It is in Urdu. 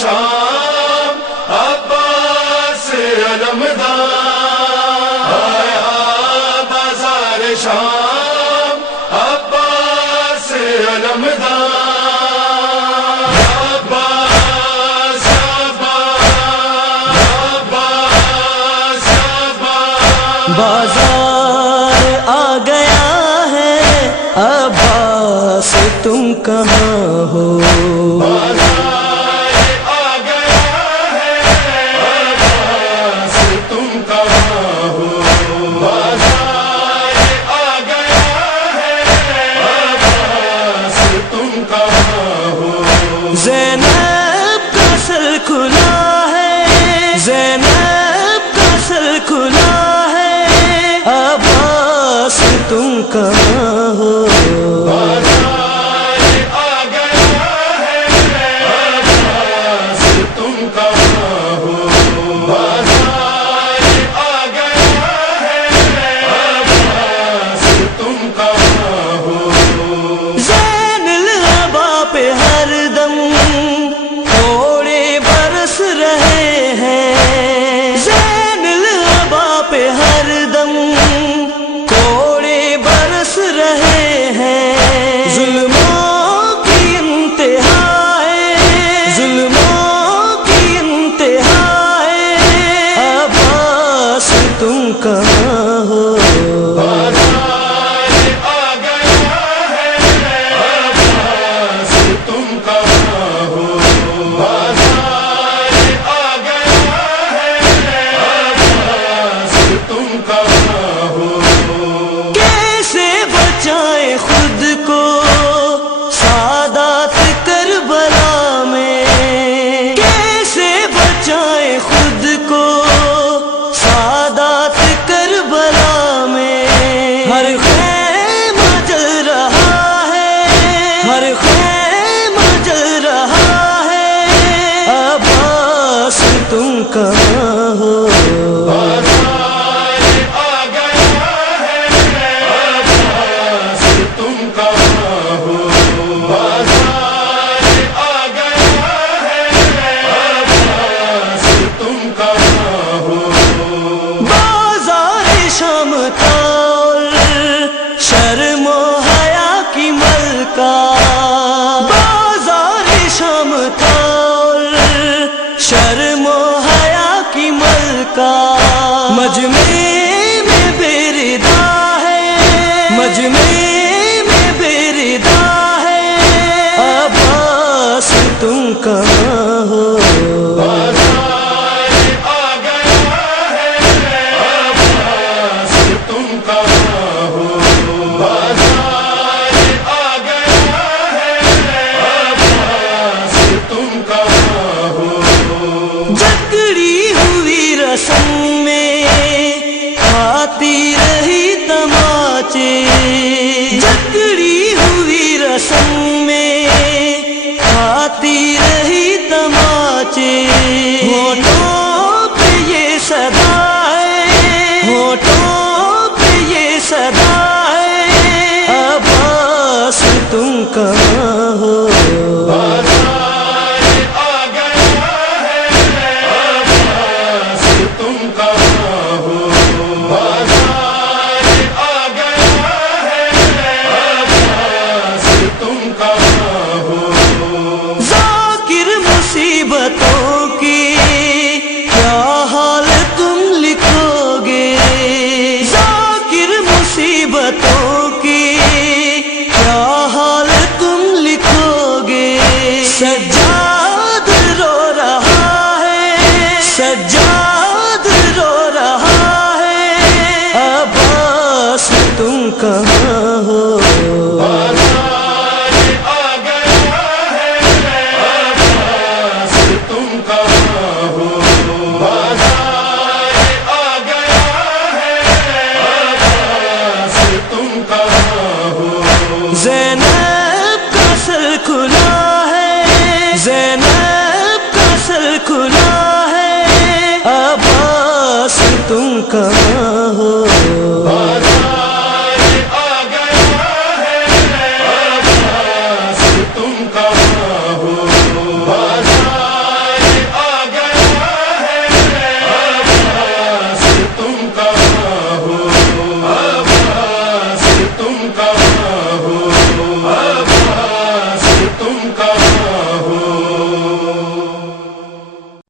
شام عباس علمدار آیا بازار شام عباس علمدار عباس عباس بازار آ گیا ہے عباس تم کہاں ہو؟ بازار آ گیا ہے عباس تم کہاں ہو؟ بازار آ گیا ہے عباس تم کہاں ہو؟ زینب کا سر کھلا ہے، زینب کا سر کھلا ہے، عباس تم کہاں ہو؟ بازار آ گیا ہے عباس تم کہاں ہو؟ بازار آ گیا ہے عباس تم کہاں ہو؟ زین العبا پہ ہر دم کوڑے برس رہے ہیں، زین العبا پہ ہر دم کوڑے برس رہے ہیں، ظلموں کی انتہا ہے، ظلموں کی انتہا ہے، عباس تم کہاں ہو؟ بازار آ گیا ہے عباس تم کہاں ہو؟ بازار آ گیا ہے عباس تم کہاں ہو؟ کیسے بچائیں خود کو سعادت کربلا میں، کیسے بچائیں خود کو سعادت کربلا میں، ہر خیمہ جل رہا ہے، ہر خیمہ جل رہا ہے، عباس تم کہاں ہو؟ بازار آ گیا ہے عباس تم کہاں ہو؟ بازار آ گیا ہے عباس تم کہاں ہو؟ بازار شام تھا اور شرم و حیا کی ملکہ، بازار شام تھا اور شرم و حیا کی ملکہ، مجمع میں بیردا ہے، مجمع میں بیردا ہے، عباس تم کہاں ہو؟ بازار آ گیا ہے عباس تم کہاں ہو؟ بازار آ گیا ہے عباس تم کہاں ہو؟ جکڑی ہوئی رسم میں آتی رہی تماچے، جکڑی ہوئی رسم میں آتی رہی تماچے، ہونٹوں پہ یہ صدا ہے، ہونٹوں پہ یہ صدا ہے، عباس تم کہاں ہو؟ بازار آ گیا ہے عباس تم کہاں ہو؟ بازار آ گیا ہے عباس تم کہاں ہو؟ ذاکر مصیبتوں کی کیا حال تم لکھو گے، ذاکر مصیبتوں کی کیا حال تم لکھو گے،